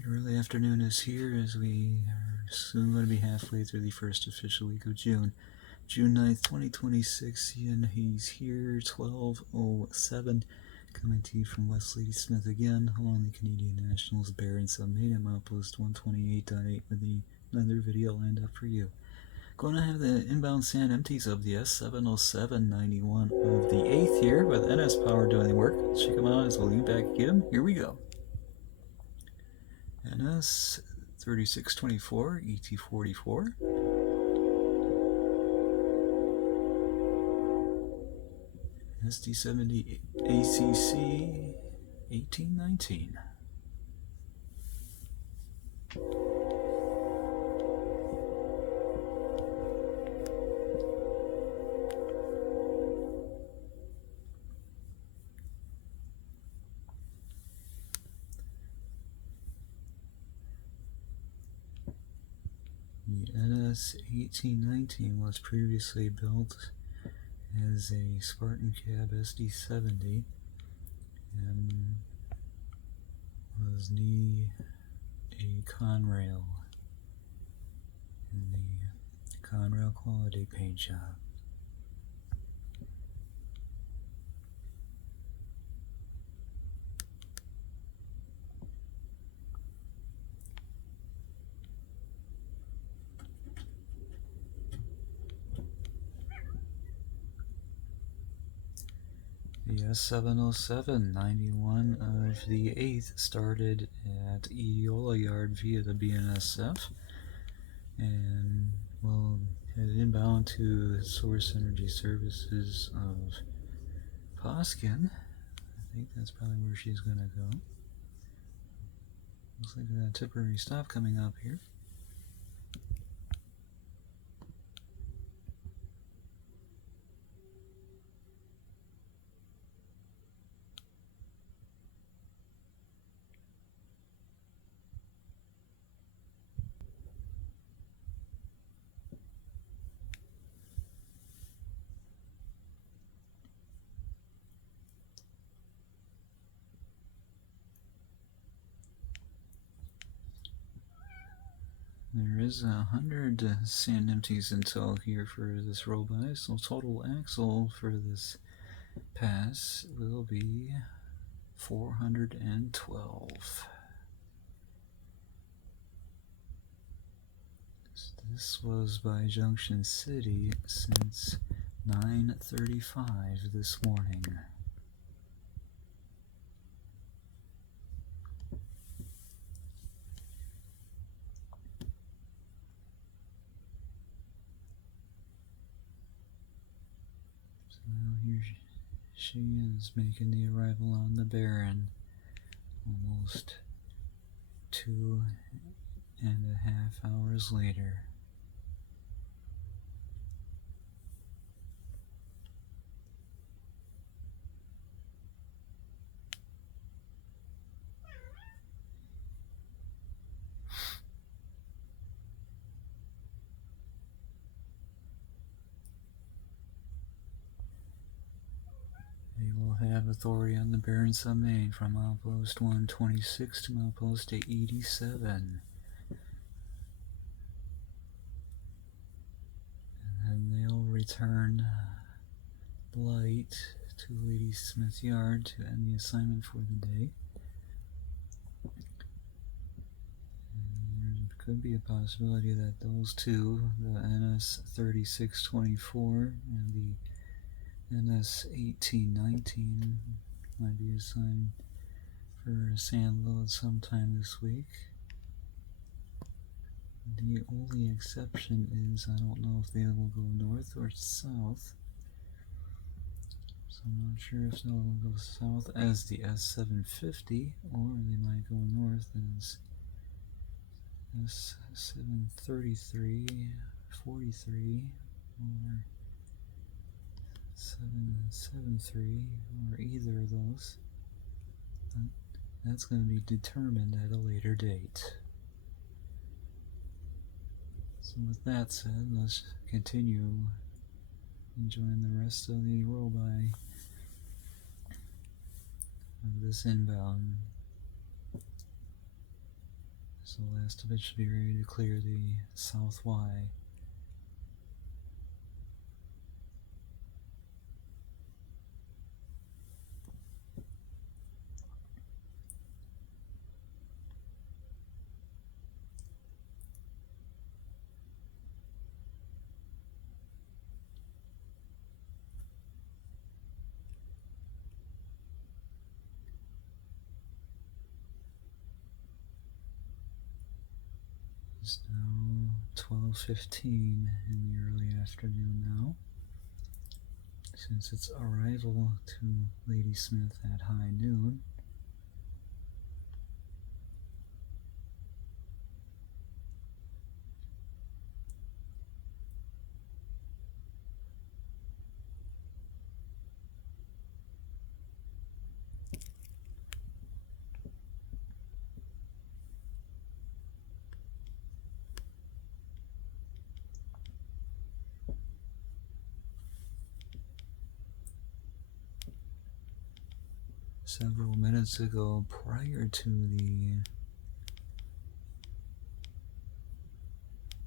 Alright, early afternoon is here as we are soon going to be halfway through the first official week of June. June 9th, 2026, and he's here, 12:07, coming to you from West Ladysmith again, along the Canadian Nationals Barron Submain Outpost 128.8 with another video lined up for you. Going to have the inbound sand empties of the S707 of the 8th here with NS Power doing the work. Let's check them out as we'll lean back and get them. Here we go. NS 3624 ET44. SD70ACC 1819. The NS 1819 was previously built as a Spartan Cab SD70 and was a Conrail in the Conrail quality paint job. The S707 91 of the 8th started at Eola Yard via the BNSF and will head inbound to Source Energy Services of Poskin. I think that's probably where she's going to go. Looks like a temporary stop coming up here. There is 100 sand empties in tow here for this roll by, so total axle for this pass will be 412. This was by Junction City since 9:35 this morning. Well, here she is making the arrival on the Barron almost 2.5 hours later. They will have authority on the Barron Submain from Outpost 126 to Outpost 87. And then they'll return light to Ladysmith Yard to end the assignment for the day. And there could be a possibility that those two, the NS 3624 and the NS 1819, might be assigned for a sand load sometime this week. The only exception is I don't know if they will go north or south. So I'm not sure if they'll go south as the S750 or they might go north as S733, 43, or 773, or either of those. But that's going to be determined at a later date. So with that said, let's continue enjoying the rest of the roll by of this inbound. So the last of it should be ready to clear the south Y. It's now 12:15 in the early afternoon now. Since its arrival to Ladysmith at high noon, several minutes ago, prior to the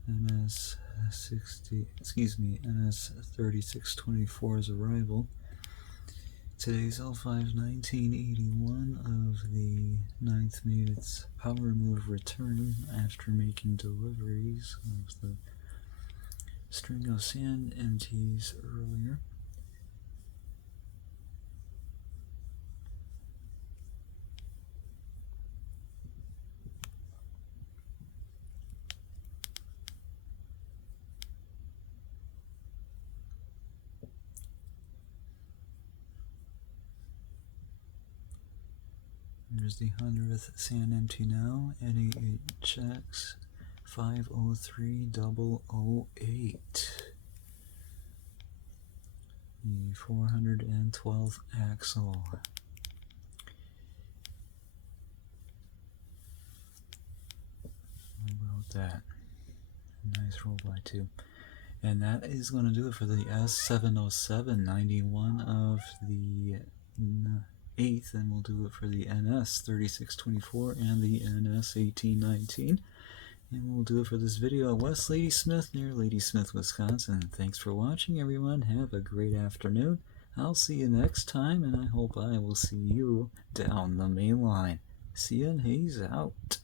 NS3624's arrival, today's L5-1981 of the 9th made its power move return after making deliveries of the string of sand empties earlier. There's the 100th sand empty now, NAHX 503008. The 412th axle. How about that? Nice roll by two. And that is going to do it for the S707 91 of the 8th, and we'll do it for the NS 3624 and the NS 1819. And we'll do it for this video at West Ladysmith near Ladysmith, Wisconsin. Thanks for watching, everyone. Have a great afternoon. I'll see you next time, and I hope I will see you down the main line. See ya, and Hayes out.